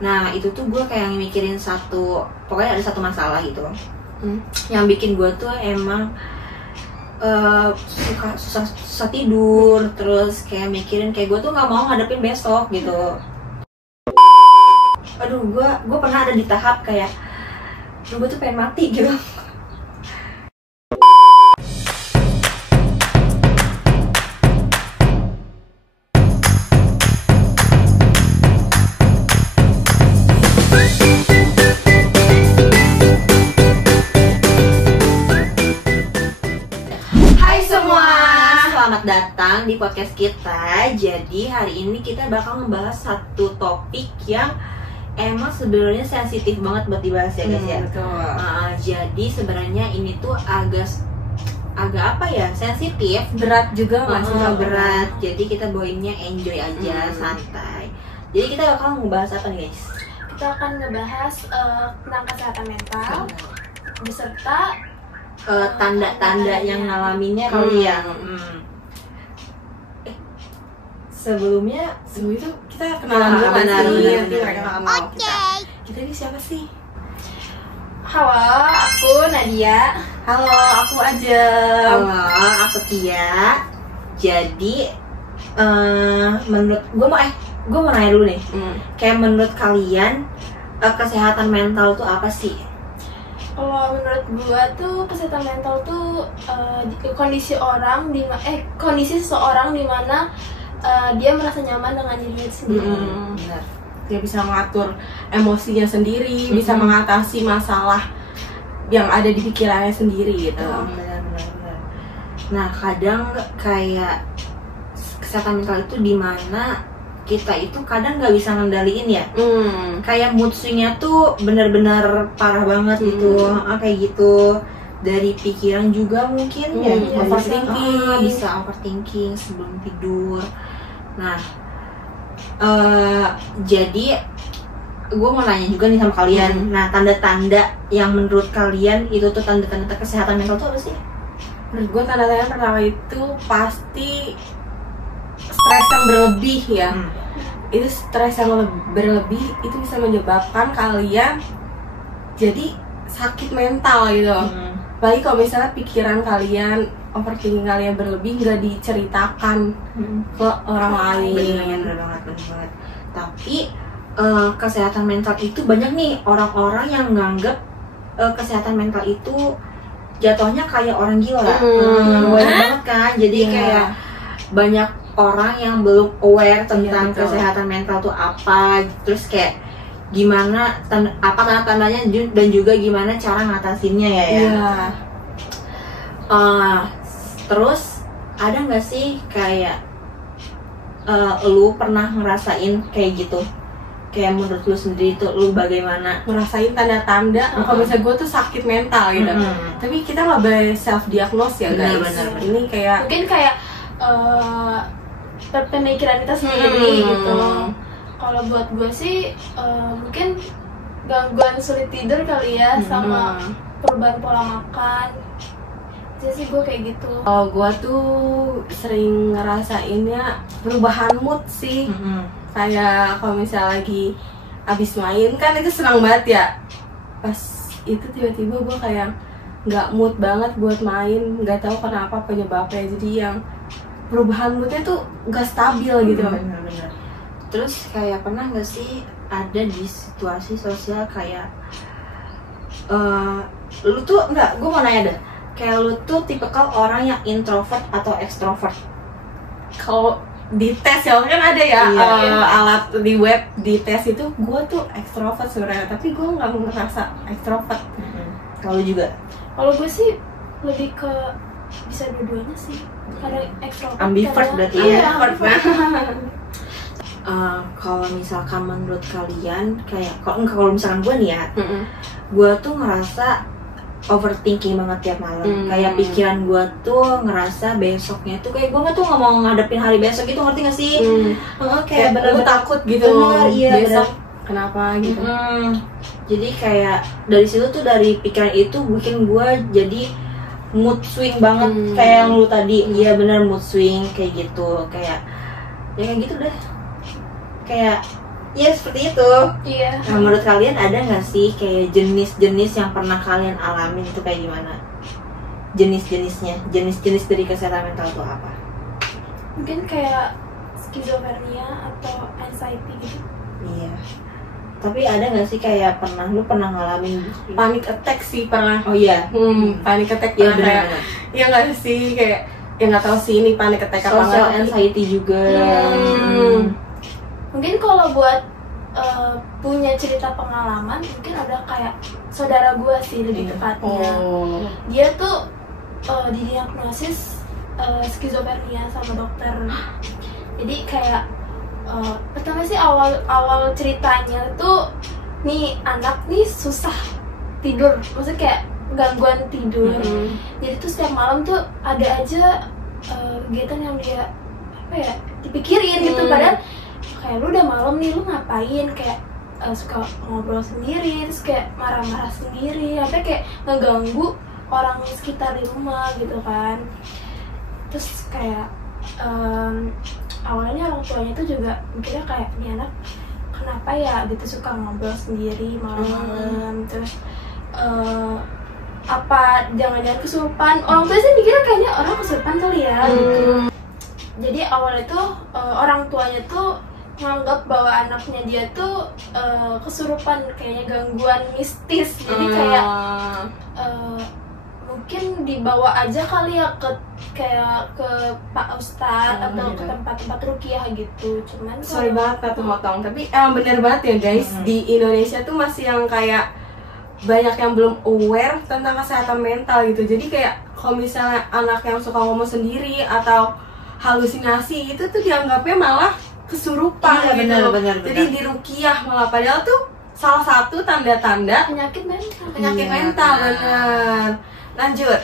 Nah itu tuh gue kayak mikirin pokoknya ada satu masalah gitu yang bikin gue tuh emang susah tidur, terus kayak mikirin kayak gue tuh nggak mau ngadepin besok gitu. Aduh, gue pernah ada di tahap kayak gue tuh pengen mati gitu. Selamat datang di podcast kita. Jadi hari ini kita bakal ngebahas satu topik yang emang sebenarnya sensitif banget buat dibahas ya guys ya. Jadi sebenarnya ini tuh agak apa ya, sensitif, berat juga masih berat. Jadi kita bawainnya enjoy aja, santai. Jadi kita bakal ngebahas apa nih guys? Kita akan ngebahas tentang kesehatan mental beserta tanda-tanda yang ngalaminnya kali ya. Sebelum itu kita kenalan dulu kan, nanti mereka akan kenal kita ini siapa sih? Halo, aku Nadia. Halo, aku Ajeng. Halo, aku Tia. Jadi menurut gue mau nanya dulu nih. Kayak menurut kalian kesehatan mental tuh apa sih? Kalau menurut gue tuh kesehatan mental tuh kondisi seseorang di mana dia merasa nyaman dengan dirinya sendiri. Benar. Dia bisa mengatur emosinya sendiri, bisa mengatasi masalah yang ada di pikirannya sendiri gitu. Benar. Nah, kadang kayak kesehatan mental itu dimana kita itu kadang nggak bisa ngendaliin ya. Kayak mood swing-nya tuh benar-benar parah banget gitu. Kayak gitu. Dari pikiran juga mungkin bisa overthinking sebelum tidur. Nah, jadi gue mau nanya juga nih sama kalian. Nah, tanda-tanda yang menurut kalian itu tuh tanda-tanda kesehatan mental tuh apa sih? Menurut gue tanda-tanda pertama itu pasti stres yang berlebih ya. Itu stres yang berlebih itu bisa menyebabkan kalian jadi sakit mental gitu. Apalagi kalau misalnya pikiran kalian, overthinking kalian berlebih nggak diceritakan ke orang lain. Bener banget. Tapi kesehatan mental itu banyak nih orang-orang yang nganggep kesehatan mental itu jatuhnya kayak orang gila. Banyak banget kan. Jadi kayak banyak orang yang belum aware tentang kesehatan mental tuh apa. Terus kayak gimana apa tanda-tandanya dan juga gimana cara ngatasinnya ya. Terus ada nggak sih kayak lu pernah ngerasain kayak gitu? Kayak menurut lu sendiri tuh lu bagaimana ngerasain tanda-tanda kalau misalnya gue tuh sakit mental gitu. Tapi kita nggak boleh self diagnose ya guys. Bener. Ini kayak mungkin kayak pemikiran kita sendiri gitu. Kalau buat gue sih mungkin gangguan sulit tidur kali ya, sama perubahan pola makan. Jadi sih gue kayak gitu. Kalau gue tuh sering ngerasainnya perubahan mood sih. Kayak kalau misalnya lagi abis main kan itu senang banget ya. Pas itu tiba-tiba gue kayak nggak mood banget buat main, nggak tahu kenapa penyebabnya. Jadi yang perubahan moodnya tuh nggak stabil gitu. Bener. Terus kayak pernah nggak sih ada di situasi sosial kayak lu tuh gue mau nanya deh, kayak lu tuh tipikal orang yang introvert atau extrovert? Kalau di tes ya kan ada ya alat di web di tes itu gue tuh extrovert sebenarnya, tapi gue nggak ngerasa extrovert. Kalau juga? Kalau gue sih lebih ke bisa dua-duanya sih. Kadang extrovert, ambivert berarti ya. Kalau misalkan menurut kalian kayak kalau misalkan gue nih ya, gue tuh ngerasa overthinking banget tiap malam. Kayak pikiran gue tuh ngerasa besoknya tuh kayak gue tuh nggak mau ngadepin hari besok gitu, ngerti gak sih? Kayak bener-bener takut gitu. Besok kenapa gitu. Jadi kayak dari situ tuh, dari pikiran itu bikin gue jadi mood swing banget. Kayak yang lu tadi, iya bener, mood swing kayak gitu. Kayak ya kayak gitu deh. Kayak Iya seperti itu. Iya. Nah, menurut kalian ada nggak sih kayak jenis-jenis yang pernah kalian alamin itu kayak gimana? Jenis-jenisnya, jenis-jenis dari kesehatan mental itu apa? Mungkin kayak skizofrenia atau anxiety gitu. Iya. Tapi ada nggak sih kayak lu pernah ngalamin Panic attack sih pernah. Oh iya. Panic attack Iya pernah kayak. benar. Ya nggak sih kayak ya nggak tahu sih ini panic attack apa Social nggak. anxiety juga. Mungkin kalau buat punya cerita pengalaman, mungkin ada kayak saudara gue sih lebih tepatnya. Dia tuh didiagnosis skizofrenia sama dokter. Jadi kayak pertama sih awal ceritanya tuh nih anak nih susah tidur, maksudnya kayak gangguan tidur. Jadi tuh setiap malam tuh ada aja kegiatan yang dia apa ya dipikirin gitu, padahal kayak lu udah malam nih lu ngapain, kayak suka ngobrol sendiri, terus kayak marah-marah sendiri, sampai kayak ngeganggu orang sekitar di rumah gitu kan. Terus kayak awalnya orang tuanya tuh juga mikirnya kayak ini anak kenapa ya gitu, suka ngobrol sendiri malam-malam, terus apa jangan-jangan kesurupan. Orang tua sih mikirnya kayaknya orang kesurupan kali ya gitu. Jadi awalnya tuh orang tuanya tuh nganggap bahwa anaknya dia tuh kesurupan, kayaknya gangguan mistis. Jadi kayak mungkin dibawa aja kali ya ke Pak Ustadz atau ke tempat-tempat rukiah gitu. Cuman Sorry banget Kak motong, tapi emang bener banget ya guys, di Indonesia tuh masih yang kayak banyak yang belum aware tentang kesehatan mental gitu. Jadi kayak kalau misalnya anak yang suka ngomong sendiri atau halusinasi itu tuh dianggapnya malah kesurupan gitu. Benar. Jadi di rukiah malah, padahal tuh salah satu tanda-tanda penyakit mental. mental. Bener. Lanjut.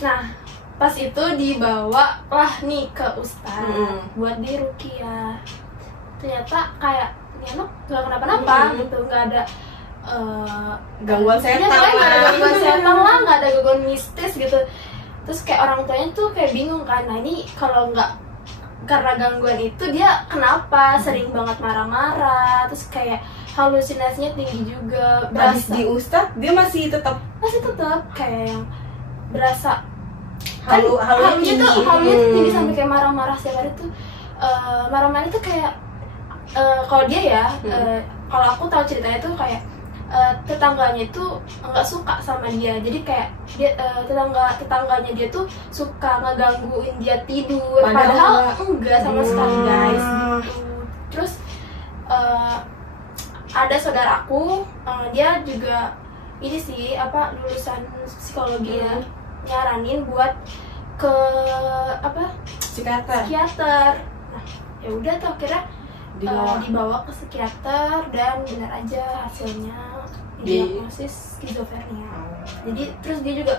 Nah, pas itu dibawa lah nih ke Ustadz buat di rukiah. Ternyata kayak ini anak nggak kenapa-napa gitu, nggak ada Gangguan setan nggak ada lah. gangguan setan lah, nggak ada gangguan mistis gitu. Terus kayak orang tuanya tuh kayak bingung kan, nah ini kalau nggak karena gangguan itu dia kenapa sering banget marah-marah, terus kayak halusinasinya tinggi juga. Habis di Ustadz dia masih tetap kayak yang berasa Halunya halunya tuh tinggi sampai kayak marah-marah setiap hari tuh. Marah-marah tuh kayak kalau dia ya, kalau aku tahu ceritanya tuh kayak tetangganya itu nggak suka sama dia, jadi kayak dia tetangganya dia tuh suka ngegangguin dia tidur, padahal enggak sama sekali guys gitu. Terus ada saudaraku, dia juga ini sih apa lulusan psikologi ya, nyaranin buat ke psikiater. Nah ya udah tuh akhirnya dibawa ke psikiater dan benar aja hasilnya diagnosis skizofrenia. Jadi terus dia juga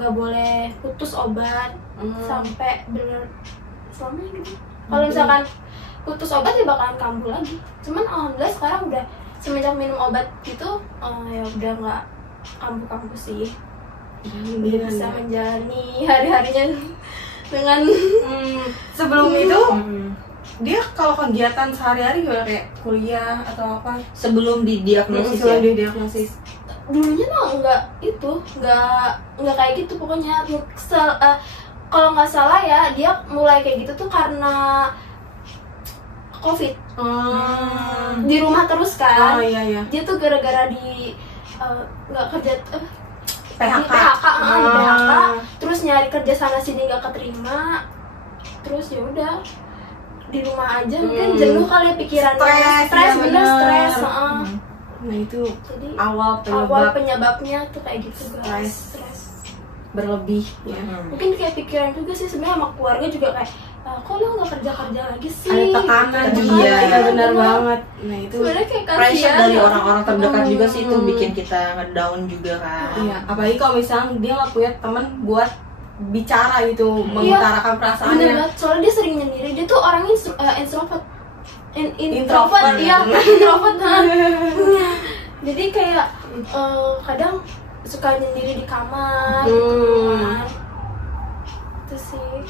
nggak boleh putus obat sampai benar selamanya gitu. Kalau misalkan putus obat ya bakalan kambuh lagi. Cuman alhamdulillah sekarang udah semenjak minum obat gitu ya udah nggak kambuh-kambuh sih. Dia bisa menjalani hari-harinya dengan sebelum itu dia kalau kegiatan sehari-hari juga kayak kuliah atau apa sebelum didiagnosis dulunya mah nggak kayak gitu pokoknya. Kalau nggak salah ya dia mulai kayak gitu tuh karena COVID. Di rumah terus kan. Iya. Dia tuh gara-gara nggak kerja PHK. di PHK, terus nyari kerja sana sini nggak keterima, terus ya udah di rumah aja, mungkin jenuh kali ya pikirannya, stres. Nah itu jadi awal penyebabnya tuh kayak gitu guys, stres berlebih ya. Mungkin kayak pikiran juga sih sebenarnya sama keluarga juga kayak kok lo nggak kerja lagi sih, ada tekanan juga. Iya benar banget. Nah itu sebenarnya kayak pressure kasihan dari orang-orang terdekat juga sih, itu bikin kita ngedown juga kan. Iya, apalagi kalau misalnya dia nggak punya teman buat bicara gitu, mengutarakan perasaannya. Bener banget, soalnya dia sering nyendiri, dia tuh orangnya introvert. Jadi kayak kadang suka nyendiri di kamar gitu kan. Itu sih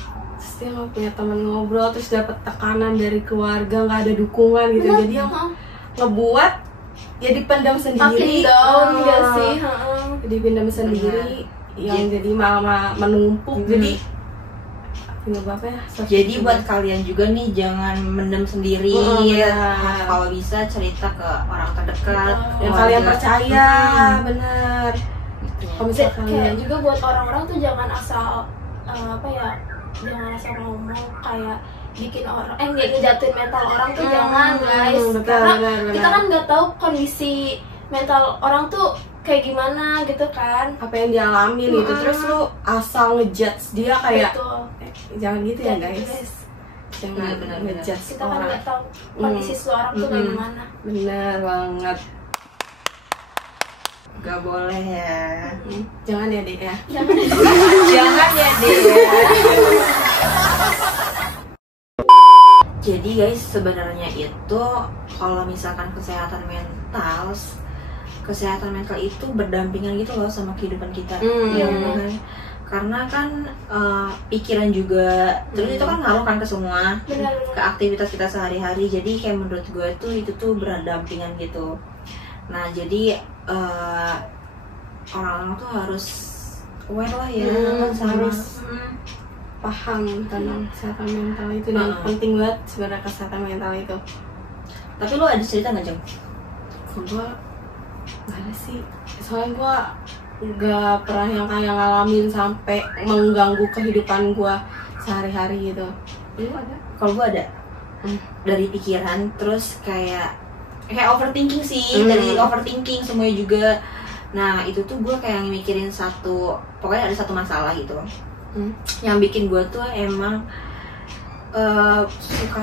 pasti nggak punya teman ngobrol, terus dapat tekanan dari keluarga, nggak ada dukungan gitu. Jadi yang ngebuat ya dipendam sendiri. Makin down gak sih? Dipendam sendiri, yang jadi malah menumpuk. Jadi penyebabnya. Jadi buat kalian juga nih, jangan mendem sendiri. Kalau bisa cerita ke orang terdekat yang kalian percaya. Bener. Kalau misalnya Kayak kalian juga buat orang-orang tuh jangan asal jangan asal ngomong kayak bikin orang ngejatuhin mental orang tuh jangan guys. Karena kita kan nggak tahu kondisi mental orang tuh kayak gimana gitu kan, apa yang dia alami gitu, terus lu asal ngejudge dia kayak jangan gitu ya guys. Jangan ngejudge kita kan orang. nggak tahu kondisi seseorang tuh kayak gimana. Bener banget. Gak boleh ya. Jangan ya Dek ya. Jangan ya Dek. Jadi guys, sebenarnya itu kalau misalkan kesehatan mental itu berdampingan gitu loh sama kehidupan kita. Ya kan? Karena kan pikiran juga, terus itu kan ngaruh kan ke semua, ke aktivitas kita sehari-hari. Jadi kayak menurut gue tuh itu tuh berdampingan gitu. Nah jadi orang-orang tuh harus aware lah ya, harus paham tentang kesehatan mental itu, dan penting banget sebenarnya kesehatan mental itu. Tapi lo ada cerita nggak Jeng? Gue nggak ada sih, soalnya gue nggak pernah yang kayak ngalamin sampai mengganggu kehidupan gue sehari-hari gitu. Lu ada? Kalau gue ada, dari pikiran, terus kayak overthinking sih, dari overthinking semuanya juga. Nah itu tuh gue kayak mikirin pokoknya ada satu masalah gitu, yang bikin gue tuh emang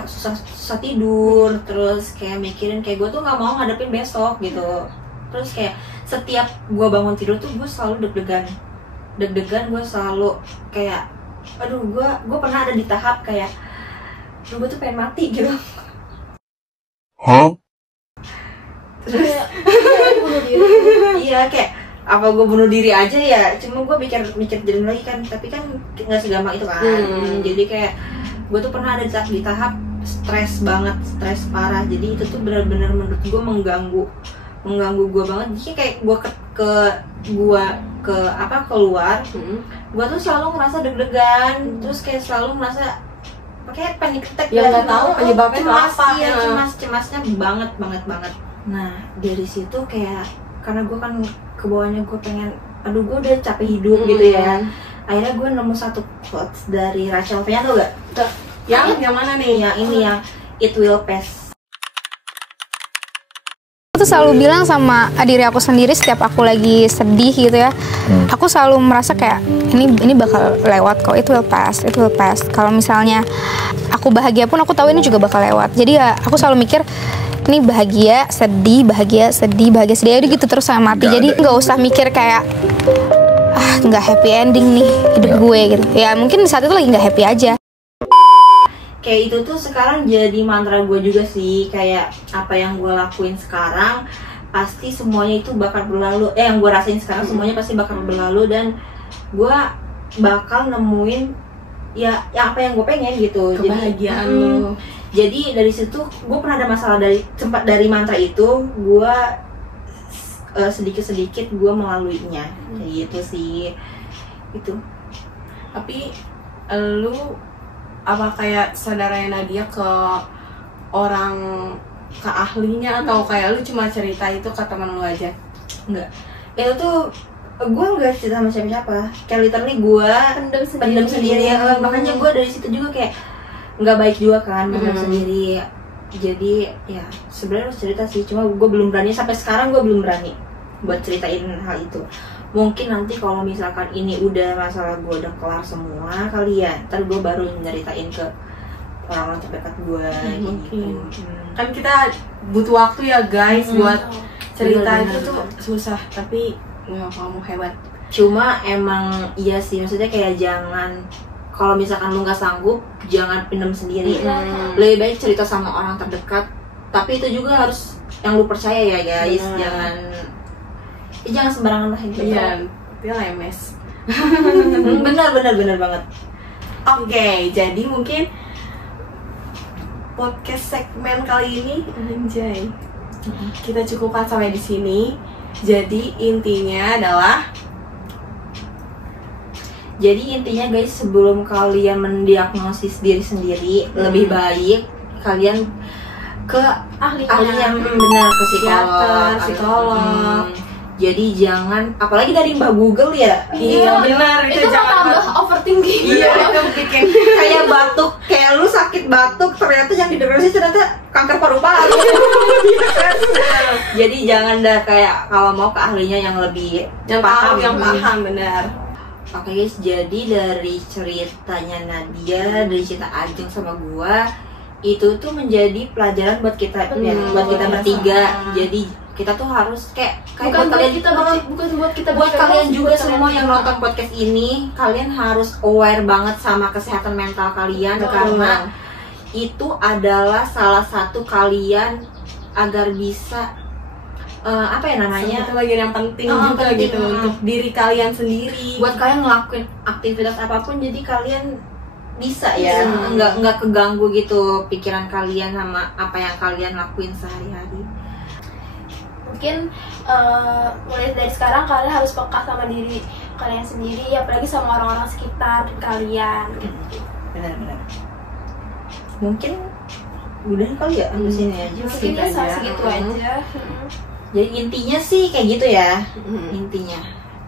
susah tidur, terus kayak mikirin kayak gue tuh nggak mau ngadepin besok gitu. Terus kayak setiap gue bangun tidur tuh gue selalu deg-degan, gue selalu kayak aduh, gue pernah ada di tahap kayak gue tuh pengen mati gitu. Terus iya kayak apa gue bunuh diri aja ya, cuma gue mikir jalan lagi kan, tapi kan nggak segampang itu kan. Jadi kayak gue tuh pernah ada di tahap stres parah. Jadi itu tuh benar-benar menurut gue mengganggu gue banget. Jadi kayak gue keluar, gue tuh selalu ngerasa deg-degan, terus kayak selalu merasa kayak panic attack yang nggak tahu penyebabnya apa. Cemasnya banget. Nah dari situ kayak karena gue kan kebawahnya gue pengen, aduh gue udah capek hidup gitu ya. Akhirnya gue nemu satu quotes dari Rachel Fenya, tau gak? Yang mana nih? Yang ini, yang It Will Pass. Aku tuh selalu bilang sama diri aku sendiri setiap aku lagi sedih gitu ya, aku selalu merasa kayak ini bakal lewat kok, it will pass. Kalau misalnya aku bahagia pun aku tahu ini juga bakal lewat. Jadi ya aku selalu mikir ini bahagia sedih jadi gitu terus sama mati. Jadi nggak usah mikir kayak nggak happy ending nih hidup gue gitu ya. Mungkin saat itu lagi nggak happy aja. Kayak itu tuh sekarang jadi mantra gue juga sih. Kayak apa yang gue lakuin sekarang pasti semuanya itu bakal berlalu. Yang gue rasain sekarang semuanya pasti bakal berlalu, dan gue bakal nemuin ya apa yang gue pengen gitu. Kebahagiaan lu. Jadi dari situ gue pernah ada masalah dari mantra itu, gue sedikit gue melaluinya. Kayak gitu sih itu. Tapi lu apa kayak saudaranya Nadia ke orang, ke ahlinya, atau kayak lu cuma cerita itu ke teman lu aja? Enggak, itu tuh gue nggak cerita sama siapa-siapa. Kayak literally gue pendem sendiri. Makanya gue dari situ juga kayak nggak baik juga kan, pendem sendiri. Jadi ya sebenarnya harus cerita sih, cuma gue belum berani, sampai sekarang gue belum berani buat ceritain hal itu. Mungkin nanti kalau misalkan ini udah masalah gue udah kelar semua kali ya, ntar gue baru nyeritain ke orang-orang terdekat gue. Mungkin kan kita butuh waktu ya guys buat cerita. Itu tuh susah, tapi kamu hebat. Cuma emang iya sih, maksudnya kayak jangan, kalau misalkan lu nggak sanggup jangan pendam sendiri. Lebih baik cerita sama orang terdekat, tapi itu juga harus yang lu percaya ya guys. Jangan sembarangan lah gitu. Iya, dia lemes. benar banget. Oke, jadi mungkin podcast segmen kali ini anjay. Kita cukupkan sampai di sini. Jadi intinya guys, sebelum kalian mendiagnosis diri sendiri, lebih baik kalian ke ahli yang benar, ke psikolog. Jadi jangan, apalagi dari Mbak Google ya. Iya benar, itu tambah overthinking. Iya, itu bikin kayak batuk, kayak lu sakit batuk, ternyata yang didiagnosis ternyata kanker paru-paru. Jadi jangan dah, kayak kalau mau ke ahlinya yang lebih paham benar. Oke guys, jadi dari ceritanya Nadia, dari cerita Ajeng sama gua, itu tuh menjadi pelajaran buat kita buat kita bertiga. Jadi kita tuh harus kayak bukan buat kalian juga semua yang nonton podcast ini, kalian harus aware banget sama kesehatan mental kalian, karena itu adalah salah satu kalian agar bisa itu bagian yang penting juga gitu untuk diri kalian sendiri. Buat kalian ngelakuin aktivitas apapun, jadi kalian bisa ya nggak keganggu gitu pikiran kalian sama apa yang kalian lakuin sehari-hari. Mungkin mulai dari sekarang kalian harus peka sama diri kalian sendiri, apalagi sama orang-orang sekitar kalian gitu. Benar-benar. Mungkin udah kali ya sampai sini aja. Mungkin segitu aja. Jadi intinya sih kayak gitu ya. Intinya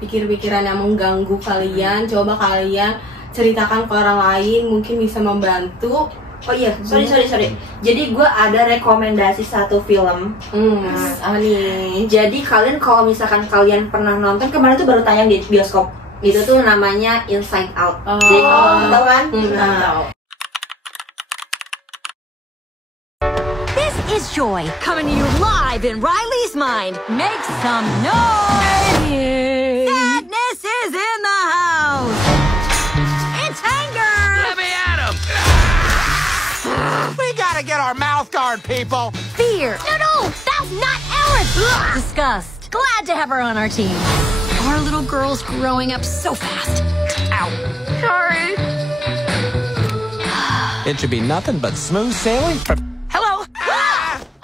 pikir-pikiran yang mengganggu kalian, coba kalian ceritakan ke orang lain, mungkin bisa membantu. Oh iya, sorry. Jadi gue ada rekomendasi satu film. Apa nih? Jadi kalian kalau misalkan kalian pernah nonton, kemarin tuh baru tayang di bioskop. Itu tuh namanya Inside Out. Jadi kalau tahu kan? This is Joy, coming to you live in Riley's mind. Make some noise! Sadness is in the house! It's anger! Let me at him! We gotta get our mouth guard, people! Fear! No, that's not ours! Disgust. Glad to have her on our team. Our little girl's growing up so fast. Ow. Sorry. It should be nothing but smooth sailing. Hello.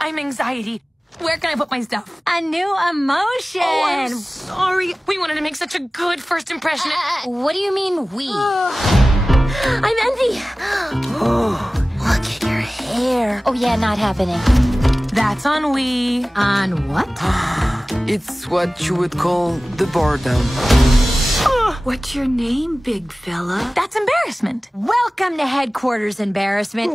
I'm anxiety. Where can I put my stuff? A new emotion. Oh, I'm sorry. We wanted to make such a good first impression. What do you mean we? I'm Envy. Look at your hair. Oh yeah, not happening. That's on we. On what? It's what you would call the boredom. What's your name, big fella? That's embarrassment. Welcome to headquarters, embarrassment.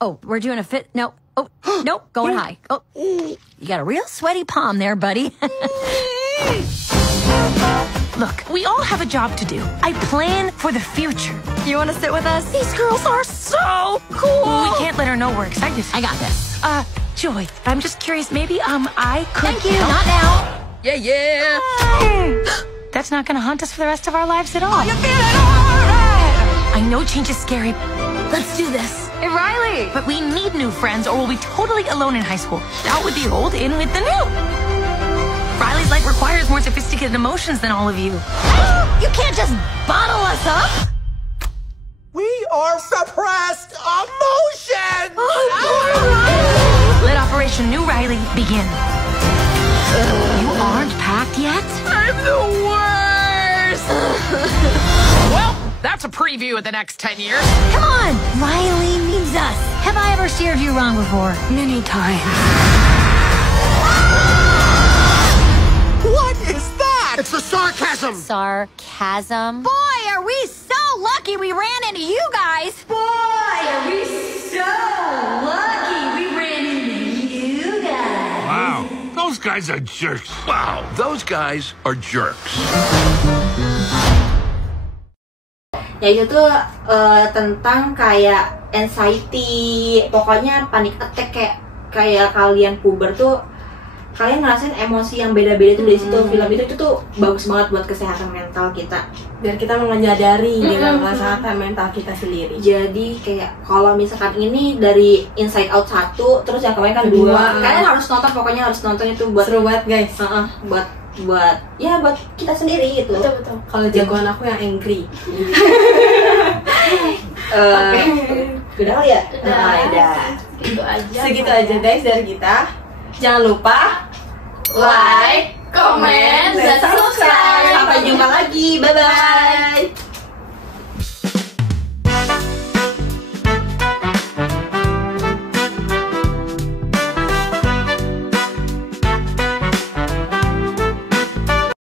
Oh, we're doing a fit. No. Oh, nope. Going high. Oh, you got a real sweaty palm there, buddy. Look, we all have a job to do. I plan for the future. You want to sit with us? These girls are so cool. We can't let her know we're excited. I got this. Joy, I'm just curious. Maybe, I could. Thank you. Not now. Yeah. That's not gonna haunt us for the rest of our lives at all. Are you feeling alright? I know change is scary, Let's do this. Hey, Riley! But we need new friends or we'll be totally alone in high school. Out with the old, in with the new. Riley's life requires more sophisticated emotions than all of you. You can't just bottle us up. We are suppressed emotions! Let Operation New Riley begin. You aren't packed yet? I'm the worst! Well, that's a preview of the next 10 years. Come on! Riley needs us. Have I ever steered you wrong before? Many times. What is that? It's the sarcasm! Sarcasm? Boy, are we so lucky we ran into you guys! Boy, are we so lucky we ran into you guys! Wow, those guys are jerks. Wow, those guys are jerks. Ya itu tuh tentang kayak anxiety, pokoknya panic attack, kayak kalian puber tuh kalian ngerasain emosi yang beda-beda tuh di situ. Film itu tuh bagus banget buat kesehatan mental kita, biar kita menyadari dengan kesehatan mental kita sendiri. Jadi kayak kalau misalkan ini dari Inside Out 1, terus yang kemarin kan 2, kalian harus nonton, pokoknya harus nonton itu buat seru banget guys. buat kita sendiri gitu. Betul. Kalau jagoan aku yang angry. Udah kali ya? Udah. Segitu aja. Segitu aja guys dari kita. Jangan lupa Like, comment, dan subscribe.